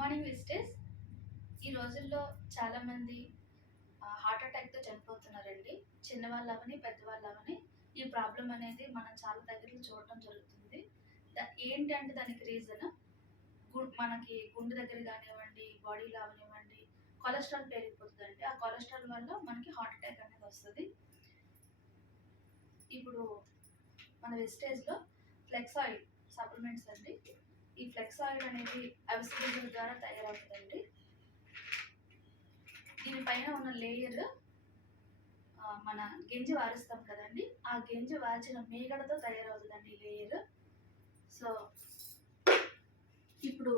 Morning visitors. ఈ రోజుల్లో చాలామంది హార్ట్ అటాక్తో చనిపోతున్నారండి. చిన్నవాళ్ళు అవని పెద్దవాళ్ళు అవని ఈ ప్రాబ్లం అనేది మనం చాలా దగ్గరలో చూడటం జరుగుతుంది. ఏంటంటే దానికి రీజన్ మనకి గుండె దగ్గర కానివ్వండి, బాడీలో అవనివ్వండి, కొలెస్ట్రాల్ పెరిగిపోతుందండి. ఆ కొలెస్ట్రాల్ వల్ల మనకి హార్ట్ అటాక్ అనేది వస్తుంది. ఇప్పుడు మన వెజిటేజ్లో ఫ్లెక్స్ ఆయిల్ సప్లిమెంట్స్ అండి. ఈ ఫ్లెక్స్ ఆయిల్ అనేది అవిసె గింజల ద్వారా తయారవుతుందండి. దీనిపైన ఉన్న లేయర్ మన గింజ వారుస్తాం కదండి, ఆ గింజ వాల్చిన మీగడతో తయారవుతుందండి ఈ లేయర్. సో ఇప్పుడు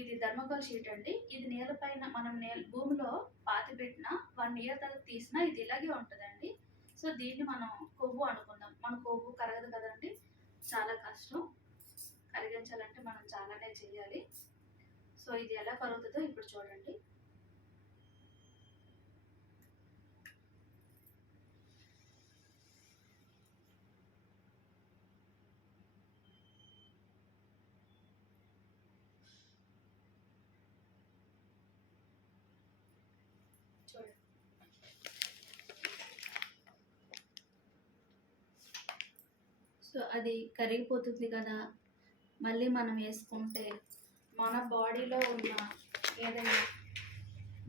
ఇది థర్మోకోల్ షీట్ అండి. ఇది నేలపైన మనం భూమిలో పాతి పెట్టిన 1 year తర్వాత తీసినా ఇది ఇలాగే ఉంటుందండి. సో దీన్ని మనం కొవ్వు అనుకుందాం. మన కొవ్వు కరగదు కదండి, చాలా కష్టం. కరిగించాలంటే మనం చాలానే చేయాలి. సో ఇది ఎలా కరుగుతుందో ఇప్పుడు చూడండి. చూడండి, సో అది కరిగిపోతుంది కదా. మళ్ళీ మనం వేసుకుంటే మన బాడీలో ఉన్న ఏదైనా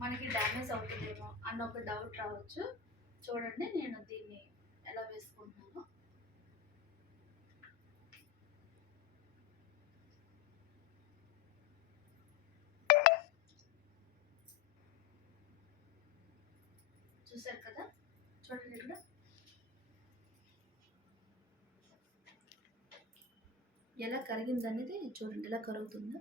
మనకి డ్యామేజ్ అవుతుందేమో అన్న ఒక డౌట్ రావచ్చు. చూడండి నేను దీన్ని ఎలా వేసుకుంటున్నాను. చూసారు కదా, చూడండి ఇక్కడ ఎలా కరిగిందనేది చూడండి, ఎలా కరుగుతుందో.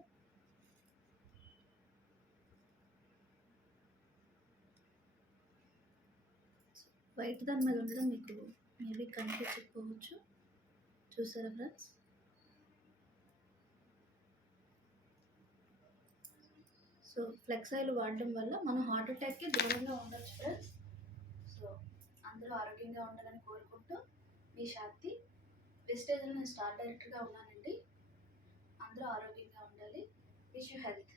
వైట్ దాని మీద ఉండడం మీకు మేబీ కనిపించకపోవచ్చు. చూసారా ఫ్రెండ్స్? సో ఫ్లెక్స్ ఆయిల్ వాడడం వల్ల మనం హార్ట్ అటాక్కి దూరంగా ఉండొచ్చు ఫ్రెండ్స్. సో అందరూ ఆరోగ్యంగా ఉండాలని కోరుకుంటూ మీ శాంతి. వెజిటేజ్లో నేను స్టార్ డైరెక్టర్గా ఉన్నానండి. అందరూ ఆరోగ్యంగా ఉండాలి. Wish you health.